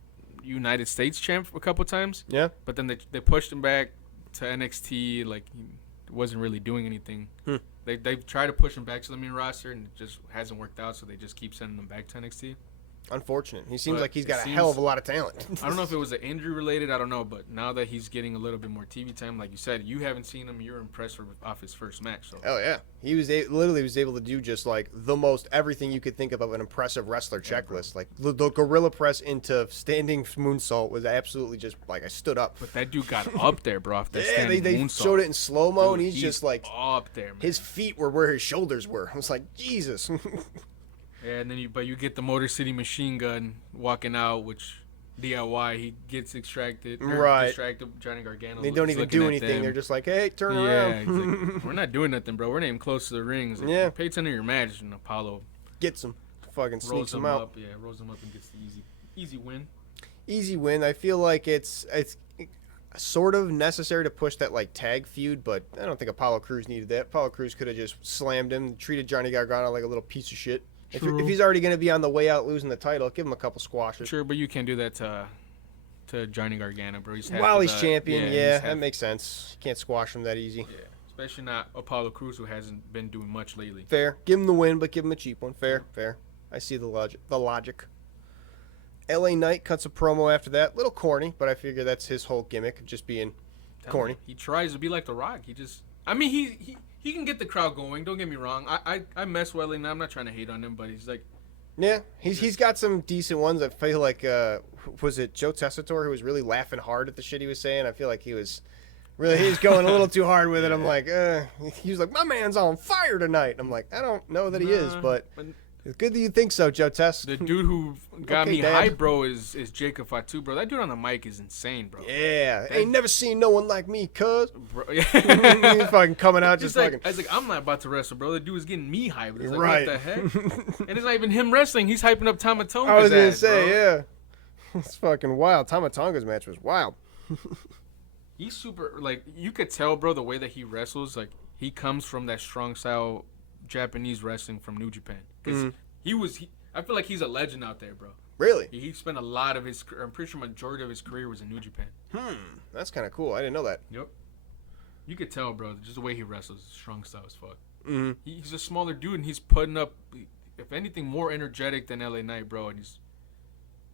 United States champ a couple times. Yeah, but then they pushed him back to NXT. Like he wasn't really doing anything. They've tried to push him back to the main roster, and it just hasn't worked out, so they just keep sending him back to NXT. Unfortunate. He seems like he's got a hell of a lot of talent. I don't know if it was an injury related. I don't know, but now that he's getting a little bit more TV time, like you said, you haven't seen him. You're impressed off his first match. So. Hell yeah, he was literally was able to do just like the most everything you could think of an impressive wrestler checklist. Bro. Like the gorilla press into standing moonsault was absolutely just like I stood up. But that dude got up there, bro. Off that standing they moonsault. Showed it in slow mo, and he's just like up there. Man. His feet were where his shoulders were. I was like, Jesus. Yeah, and then you get the Motor City Machine Gun walking out, which DIY he gets extracted. Distracted. Johnny Gargano. They don't even do anything. They're just like, hey, turn around. Like, we're not doing nothing, bro. We're not even close to the ring. Like, pay attention to your match, and Apollo gets him, fucking sneaks him out. Rolls him up and gets the easy win. Easy win. I feel like it's sort of necessary to push that like tag feud, but I don't think Apollo Crews needed that. Apollo Crews could have just slammed him, treated Johnny Gargano like a little piece of shit. If he's already going to be on the way out losing the title, give him a couple squashes. Sure, but you can't do that to Johnny Gargano, bro. While he's champion, that makes sense. You can't squash him that easy. Yeah, especially not Apollo Crews, who hasn't been doing much lately. Fair. Give him the win, but give him a cheap one. Fair. I see the logic. LA Knight cuts a promo after that. Little corny, but I figure that's his whole gimmick, just being corny. He tries to be like The Rock. He can get the crowd going. Don't get me wrong. I mess with LA Knight. I'm not trying to hate on him, but he's like... Yeah, he's got some decent ones. I feel like, was it Joe Tessitore who was really laughing hard at the shit he was saying? I feel like he was going a little too hard with it. I'm like, he was like, my man's on fire tonight. I'm like, I don't know that he is, but it's good that you think so, Joe Tess. The dude who got me hype, bro, is Jacob Fatu, bro. That dude on the mic is insane, bro. Yeah, ain't never seen no one like me, cuz. Bro, yeah. He's fucking coming out just like, fucking. I was like, I'm not about to wrestle, bro. The dude was getting me hyped. It's like, what the heck? And it's not even him wrestling. He's hyping up Tama Tonga's I was going to say, bro. yeah. It's fucking wild. Tama Tonga's match was wild. He's super, like, you could tell, bro, the way that he wrestles, like, he comes from that strong style Japanese wrestling from New Japan. Because I feel like he's a legend out there, bro. Really? He spent a lot of his, I'm pretty sure majority of his career was in New Japan. That's kind of cool. I didn't know that. Yep. You could tell, bro, just the way he wrestles, strong style as fuck. Mm-hmm. He's a smaller dude, and he's putting up, if anything, more energetic than LA Knight, bro. And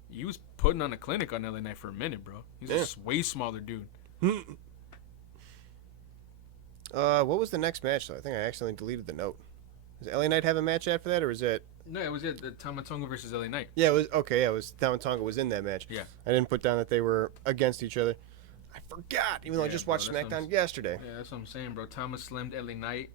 he was putting on a clinic on LA Knight for a minute, bro. He's a way smaller dude. What was the next match, though? I think I accidentally deleted the note. Does LA Knight have a match after that, or is it? No, it was the Tama Tonga versus LA Knight. Yeah, it was okay. Yeah, it was Tama Tonga was in that match. Yeah. I didn't put down that they were against each other. I forgot, even though I just watched SmackDown yesterday. Yeah, that's what I'm saying, bro. Tama slammed LA Knight.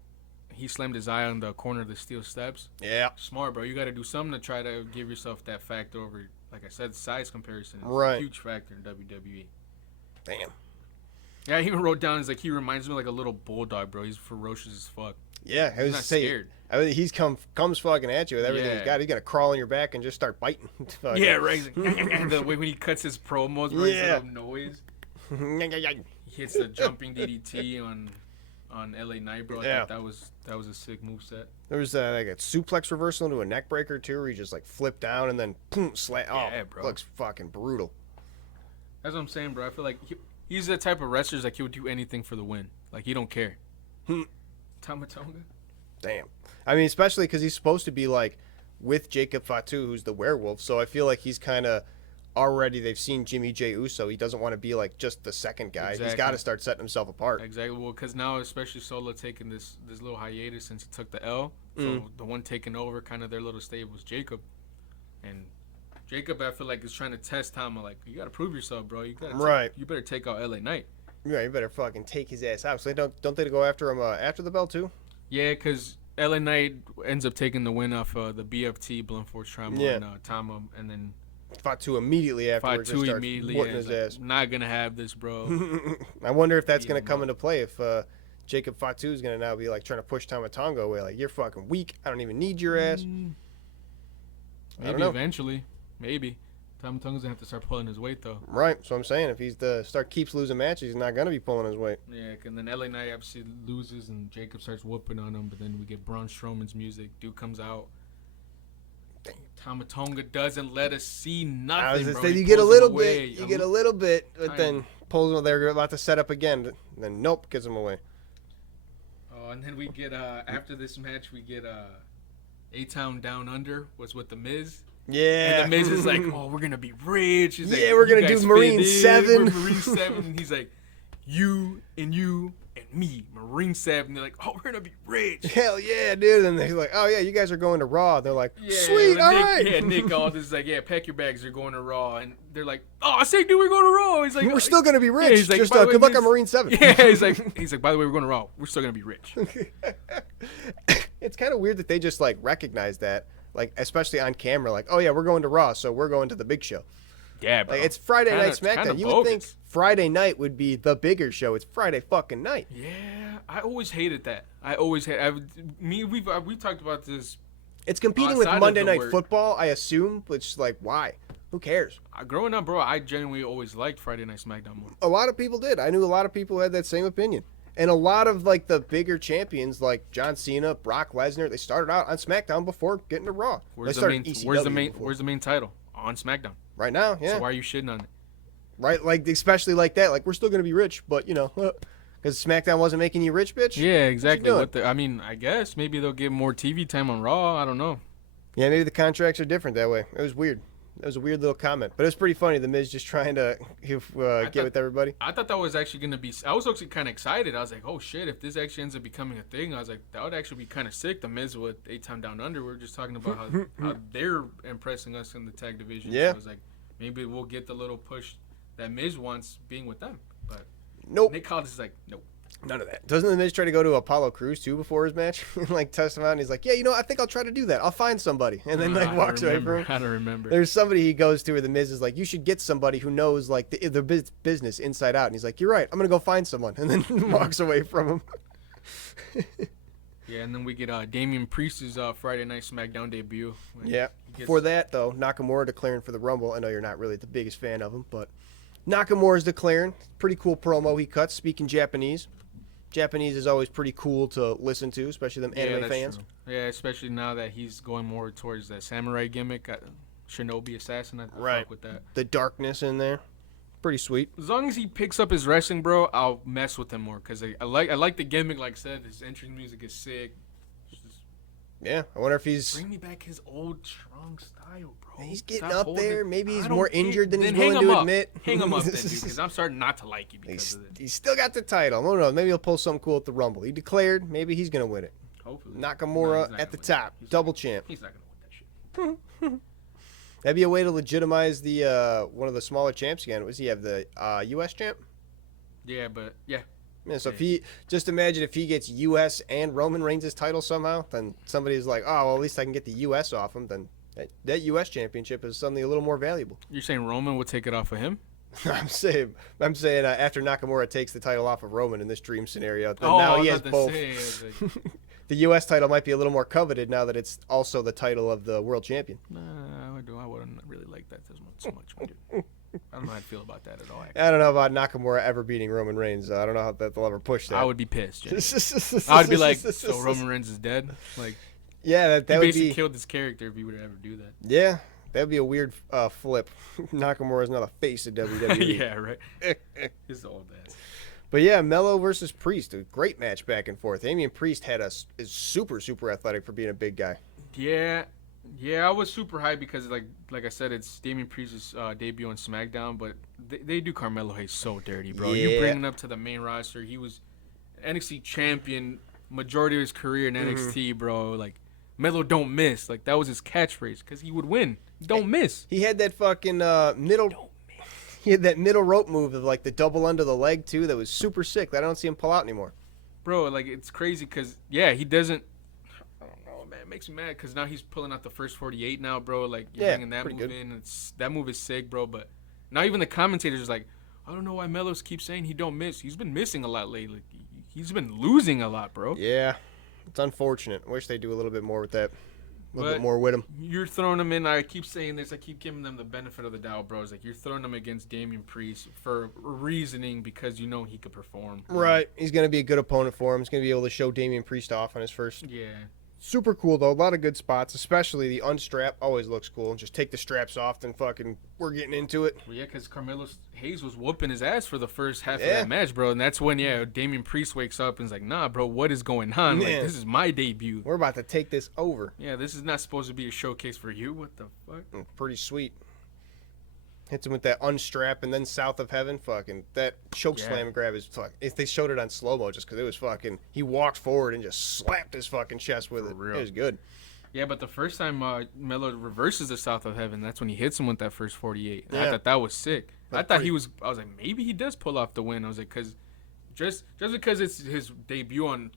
He slammed his eye on the corner of the steel steps. Yeah. Smart, bro. You got to do something to try to give yourself that factor over. Like I said, size comparison is a huge factor in WWE. Damn. Yeah, I even wrote down, is like, he reminds me like a little bulldog, bro. He's ferocious as fuck. Yeah, I was not saying, scared. He's comes fucking at you with everything he's got. He's gonna crawl on your back and just start biting. Yeah, right. The way when he cuts his promos, bro, he's little noise. He hits the jumping DDT on LA Knight, bro. I thought that was a sick moveset. There was like a suplex reversal into a neck breaker too, where he just like flipped down and then boom, slam. Yeah, bro. Looks fucking brutal. That's what I'm saying, bro. I feel like he's the type of wrestler like he would do anything for the win. Like he don't care. Tama Tonga. Damn. I mean, especially because he's supposed to be like with Jacob Fatu, who's the werewolf. So I feel like he's kind of already. They've seen Jimmy J Uso. He doesn't want to be like just the second guy. Exactly. He's got to start setting himself apart. Exactly. Well, because now, especially Solo taking this little hiatus since he took the L. So the one taking over, kind of their little stable was Jacob, and Jacob, I feel like, is trying to test Tama. Like, you got to prove yourself, bro. You better take out LA Knight. Yeah, you better fucking take his ass out. So don't they go after him after the bell too? Yeah, because LA Knight ends up taking the win off the BFT, Blunt Force Trauma, and Tama, and then Fatu immediately afterwards just starts whooping his ass. Not gonna have this, bro. I wonder if that's gonna come into play if Jacob Fatu is gonna now be like trying to push Tama Tonga away. Like, you're fucking weak. I don't even need your ass. Maybe eventually, maybe. Tama Tonga's gonna have to start pulling his weight though. Right. So I'm saying if he's keeps losing matches, he's not gonna be pulling his weight. Yeah, and then LA Knight obviously loses and Jacob starts whooping on him, but then we get Braun Strowman's music. Dude comes out. Tama Tonga doesn't let us see nothing. I was just saying, you get a little bit, but then pulls him. They're about to set up again. Then nope, gets him away. Oh, and then we get after this match, we get A-Town Down Under was with the Miz. Yeah. And the Miz is like, oh, we're gonna be rich. He's like, we're gonna do Marine 7. Marine 7. He's like, you and me, Marine 7. They're like, oh, we're gonna be rich. Hell yeah, dude. And they're like, oh yeah, you guys are going to Raw. They're like, sweet, all right. Yeah, Nick Aldis is like, yeah, pack your bags. You're going to Raw. And they're like, oh, I say, dude, we're going to Raw. He's like, we're still gonna be rich. Yeah, he's like, just good luck on Marine 7. Yeah, he's like, by the way, we're going to Raw. We're still gonna be rich. It's kind of weird that they just like recognize that. Like, especially on camera, like, oh yeah, we're going to Raw, so we're going to the big show. Yeah, bro. Like, it's Friday Night SmackDown. You would think Friday night would be the bigger show. It's Friday fucking night. Yeah, I always hated that. We talked about this. It's competing with Monday Night Football, I assume, which, like, why? Who cares? Growing up, bro, I genuinely always liked Friday Night SmackDown more. A lot of people did. I knew a lot of people who had that same opinion. And a lot of, like, the bigger champions, like John Cena, Brock Lesnar, they started out on SmackDown before getting to Raw. Where's the main title? On SmackDown. Right now, yeah. So why are you shitting on it? Right, like, especially like that. Like, we're still going to be rich, but, you know, because SmackDown wasn't making you rich, bitch? Yeah, exactly. I guess maybe they'll give more TV time on Raw. I don't know. Yeah, maybe the contracts are different that way. It was weird. It was a weird little comment, but it was pretty funny. The Miz just trying to get with everybody. I thought that was actually going to be. I was actually kind of excited. I was like, "Oh shit!" If this actually ends up becoming a thing, I was like, that would actually be kind of sick. The Miz with 8-Time Down Under. We were just talking about how they're impressing us in the tag division. Yeah. So I was like, maybe we'll get the little push that Miz wants being with them. But nope. Nick Aldis is like, nope. None of that. Doesn't the Miz try to go to Apollo Crews too before his match and like test him out? And he's like, yeah, I think I'll try to do that. I'll find somebody, and then like walks away from him. I don't remember. There's somebody he goes to where the Miz is like, you should get somebody who knows like the business inside out. And he's like, you're right. I'm gonna go find someone, and then walks away from him. Yeah, and then we get Damian Priest's Friday Night SmackDown debut. Yeah. Before that though, Nakamura declaring for the Rumble. I know you're not really the biggest fan of him, but Nakamura's declaring. Pretty cool promo he cuts, speaking Japanese. Japanese is always pretty cool to listen to, especially them anime fans. True. Yeah, especially now that he's going more towards that samurai gimmick, Shinobi Assassin. I fuck with that. The darkness in there, pretty sweet. As long as he picks up his wrestling, bro, I'll mess with him more because I like the gimmick. Like I said, his entrance music is sick. Yeah, I wonder if he's... Bring me back his old strong style, bro. He's getting up there. Maybe he's more care. injured than he's Then willing to admit. Hang him up, then, dude, because I'm starting not to like you because of it. He's still got the title. I don't know. Maybe he'll pull something cool at the Rumble. He declared. Maybe he's going to win it. Hopefully. Nakamura at the top. Double champ. He's not going to win that shit. That'd be a way to legitimize the one of the smaller champs again. Does he have the U.S. champ? Yeah, but yeah. Yeah, so if he just imagine if he gets U.S. and Roman Reigns' title somehow, then somebody's like, oh, well, at least I can get the U.S. off him. Then that U.S. championship is something a little more valuable. You're saying Roman would take it off of him? I'm saying after Nakamura takes the title off of Roman in this dream scenario, then now he has both. The U.S. title might be a little more coveted now that it's also the title of the world champion. I wouldn't really like that so much, dude. I don't know how I feel about that at all. Actually. I don't know about Nakamura ever beating Roman Reigns. I don't know how they'll ever push that. I would be pissed. I would be like, so Roman Reigns is dead? Like, yeah, that he would basically be killed his character if he would ever do that. Yeah, that would be a weird flip. Nakamura is not a face of WWE. Yeah, right. He's the old ass. But yeah, Melo versus Priest, a great match back and forth. Damian Priest is super athletic for being a big guy. Yeah, I was super hyped because like I said, it's Damian Priest's debut on SmackDown, but they do Carmelo Hayes so dirty, bro. Yeah. You bring him up to the main roster. He was NXT champion majority of his career in NXT, bro. Like, Melo don't miss. Like, that was his catchphrase because he would win. Don't miss. He had that fucking middle. He had that middle rope move of like the double under the leg too. That was super sick. I don't see him pull out anymore. Bro, like, it's crazy because he doesn't. I don't know, man. It makes me mad because now he's pulling out the first 48 now, bro. Like, you're bringing that move in. That move is sick, bro. But now even the commentators is like, I don't know why Melos keeps saying he don't miss. He's been missing a lot lately. He's been losing a lot, bro. Yeah, it's unfortunate. I wish they do a little bit more with that. A little bit more with him. You're throwing him in. I keep saying this. I keep giving them the benefit of the doubt, bro. It's like you're throwing him against Damian Priest for reasoning because you know he could perform. Right. He's going to be a good opponent for him. He's going to be able to show Damian Priest off on his first. Yeah. Super cool, though. A lot of good spots, especially the unstrap. Always looks cool. Just take the straps off and fucking we're getting into it. Well, yeah, because Carmelo Hayes was whooping his ass for the first half of that match, bro. And that's when, Damian Priest wakes up and is like, nah, bro, what is going on? Like, this is my debut. We're about to take this over. Yeah, this is not supposed to be a showcase for you. What the fuck? Pretty sweet. Hits him with that unstrap and then South of Heaven. Fucking that choke slam grab is fucking. If they showed it on slow mo, just because it was fucking. He walked forward and just slapped his fucking chest with it. Real. It was good. Yeah, but the first time Melo reverses the South of Heaven, that's when he hits him with that first 48. Yeah. I thought that was sick. I was like, maybe he does pull off the win. I was like, because just because it's his debut on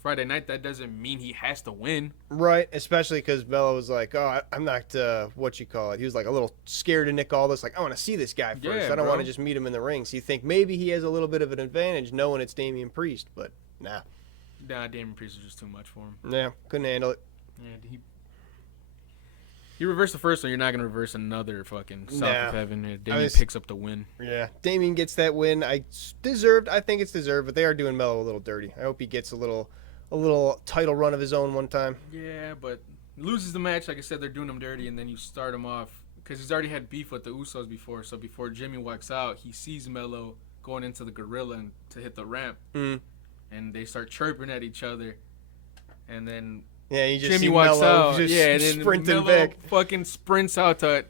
Friday night, that doesn't mean he has to win. Right, especially because Melo was like, oh, I'm not, what you call it. He was like a little scared to Nick Aldis. Like, I want to see this guy first. I don't want to just meet him in the ring. So you think maybe he has a little bit of an advantage knowing it's Damian Priest, but nah. Nah, Damian Priest is just too much for him. Yeah, couldn't handle it. Yeah, he reversed the first one. You're not going to reverse another fucking South of Heaven. Damian picks up the win. Yeah, Damian gets that win. I think it's deserved, but they are doing Melo a little dirty. I hope he gets a little title run of his own one time. Yeah, but loses the match. Like I said, they're doing him dirty, and then you start him off because he's already had beef with the Usos before. So before Jimmy walks out, he sees Melo going into the gorilla and to hit the ramp, and they start chirping at each other, and then you just Jimmy see walks Melo out, just and then sprinting Melo back. fucking sprints out to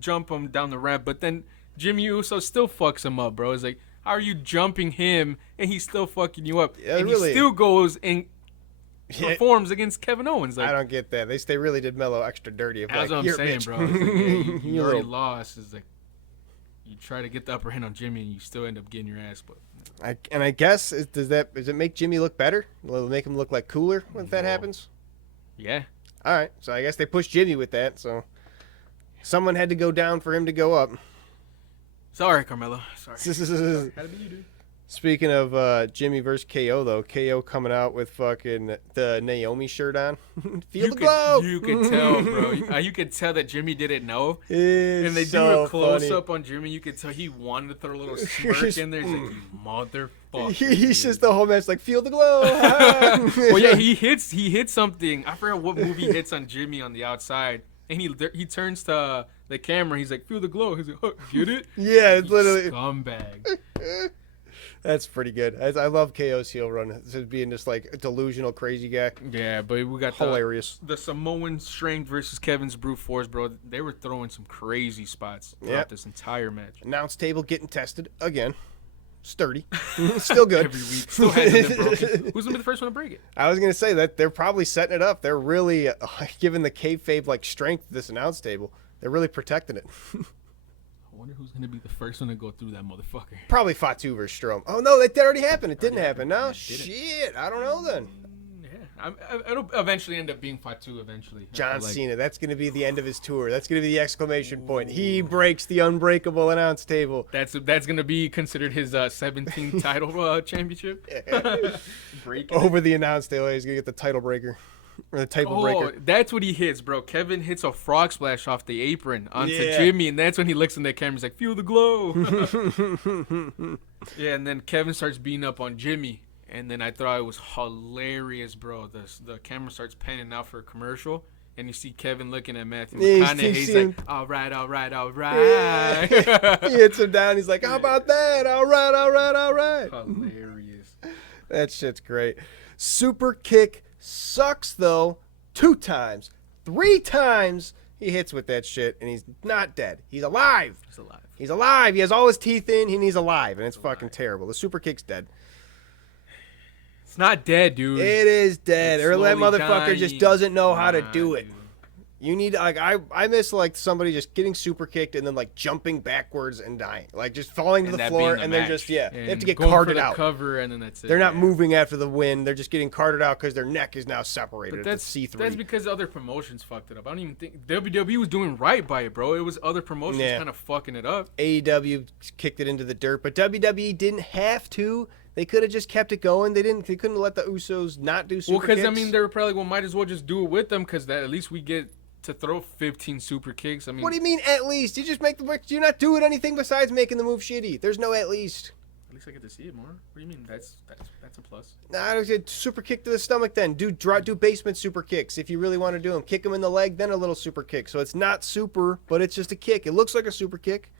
jump him down the ramp, but then Jimmy Uso still fucks him up, bro. It's like, how are you jumping him and he's still fucking you up? Yeah, and really. He still goes and performs against Kevin Owens. Like, I don't get that. They really did Melo extra dirty. That's what I'm saying, bro. It's like, you already lost. It's like you try to get the upper hand on Jimmy and you still end up getting your ass put. I guess does it make Jimmy look better? Will it make him look like cooler when that happens? Yeah. All right. So I guess they pushed Jimmy with that. So someone had to go down for him to go up. Sorry, Carmelo. Sorry. Had to be you, dude. Speaking of Jimmy versus KO, though, KO coming out with fucking the Naomi shirt on. Feel the glow. You could tell, bro. You could tell that Jimmy didn't know. And they do a close-up on Jimmy. You could tell he wanted to throw a little smirk in there. He's like, you motherfucker. He's just the whole match like, feel the glow. Well, yeah, he hits something. I forgot what move he hits on Jimmy on the outside. And he turns to the camera. He's like, feel the glow. He's like, oh, get it? Yeah, it's literally. Scumbag. That's pretty good. I love KO's heel run. This is being just like a delusional, crazy guy. Yeah, but we got hilarious. The Samoan Strength versus Kevin's Brute Force, bro. They were throwing some crazy spots throughout this entire match. Announce table getting tested again. Sturdy. Still good. Every week. Still hasn't been broken. Who's going to be the first one to break it? I was going to say that they're probably setting it up. They're really giving the kayfabe like strength to this announce table. They're really protecting it. I wonder who's going to be the first one to go through that motherfucker. Probably Fatu versus Strom. Oh, no, that already happened. It didn't happen. No, shit. I don't know then. It'll eventually end up being Fatu eventually. John Cena. That's going to be the end of his tour. That's going to be the exclamation point. He breaks the unbreakable announce table. That's going to be considered his 17th title championship. Over the announce table, he's going to get the title breaker. Or the table breaker. That's what he hits, bro. Kevin hits a frog splash off the apron onto Jimmy, and that's when he looks in the camera. He's like, feel the glow. Yeah, and then Kevin starts beating up on Jimmy. And then I thought it was hilarious, bro. The camera starts panning out for a commercial, and you see Kevin looking at Matthew McConaughey. He's like, all right. Yeah. He hits him down. He's like, how about that? All right. Hilarious. That shit's great. Super kick sucks, though. 2 times. 3 times he hits with that shit, and he's not dead. He's alive. He's alive. He has all his teeth in, and he's alive, and it's fucking terrible. The super kick's dead. It's not dead, dude. It is dead. Or that motherfucker just doesn't know how to do it. Dude. You need like I miss like somebody just getting super kicked and then like jumping backwards and dying, like just falling to the floor and they're just they have to get carted out. Cover and then that's it. They're not moving after the win. They're just getting carted out because their neck is now separated. But that's C3. That's because other promotions fucked it up. I don't even think WWE was doing right by it, bro. It was other promotions kind of fucking it up. AEW kicked it into the dirt, but WWE didn't have to. They could have just kept it going. They couldn't let the Usos not do super kicks. Well, because I mean, they were probably like, well, might as well just do it with them because at least we get to throw 15 super kicks. I mean, what do you mean at least? You just make the work. You're not doing anything besides making the move shitty. There's no at least. At least I get to see it more. What do you mean? That's a plus. Nah, I said super kick to the stomach. Then do basement super kicks if you really want to do them. Kick them in the leg, then a little super kick. So it's not super, but it's just a kick. It looks like a super kick.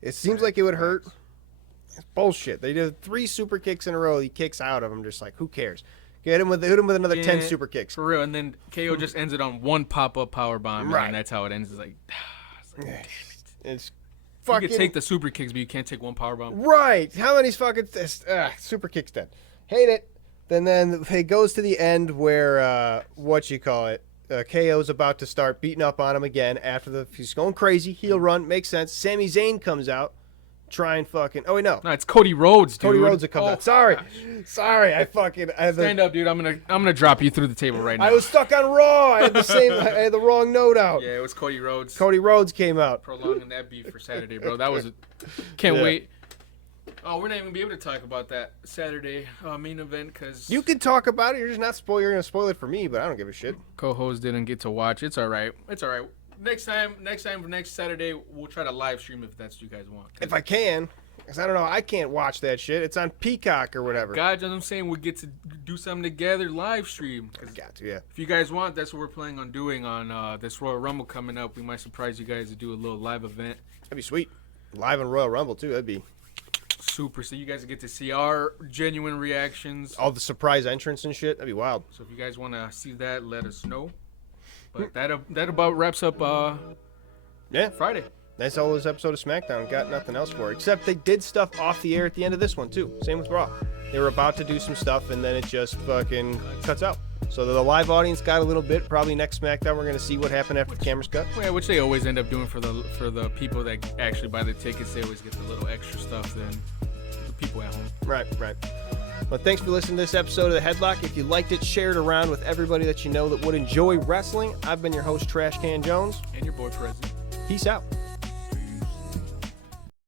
It seems like it would hurt. It's bullshit. They did 3 super kicks in a row. He kicks out of them. Just like, who cares? Hit him with another 10 super kicks. For real. And then KO just ends it on 1 pop-up power bomb. Right. And that's how it ends. It's like, damn it. It's fucking... You can take the super kicks, but you can't take 1 power bomb. Right. How many fucking... super kicks dead. Hate it. Then it goes to the end where, KO's about to start beating up on him again after he's going crazy. Heel run. Makes sense. Sami Zayn comes out. Try and fucking... Oh, wait, no. No, it's Cody Rhodes, dude. Cody Rhodes that comes out. Sorry. Gosh. Sorry. Stand up, dude. I'm gonna drop you through the table right now. I was stuck on Raw. I had the wrong note out. Yeah, it was Cody Rhodes. Cody Rhodes came out. Prolonging that beef for Saturday, bro. That was... Can't wait. Oh, we're not even going to be able to talk about that Saturday main event because... You can talk about it. You're just not You're going to spoil it for me, but I don't give a shit. Co-host didn't get to watch. It's all right. Next time, for next Saturday, we'll try to live stream if that's what you guys want. If I can. Because I don't know. I can't watch that shit. It's on Peacock or whatever. God, I'm saying we get to do something together, live stream. Got to, yeah. If you guys want, that's what we're planning on doing on this Royal Rumble coming up. We might surprise you guys to do a little live event. That'd be sweet. Live on Royal Rumble, too. That'd be... super. So you guys get to see our genuine reactions. All the surprise entrance and shit. That'd be wild. So if you guys want to see that, let us know. But that about wraps up Friday. That's all this episode of SmackDown. Got nothing else for it. Except they did stuff off the air at the end of this one, too. Same with Raw. They were about to do some stuff, and then it just fucking cuts out. So the live audience got a little bit. Probably next SmackDown, we're going to see what happened after the cameras cut. Yeah, which they always end up doing for the people that actually buy the tickets. They always get the little extra stuff than the people at home. Right. Well, thanks for listening to this episode of The Headlock. If you liked it, share it around with everybody that you know that would enjoy wrestling. I've been your host, Trash Can Jones. And your boy, President. Peace out.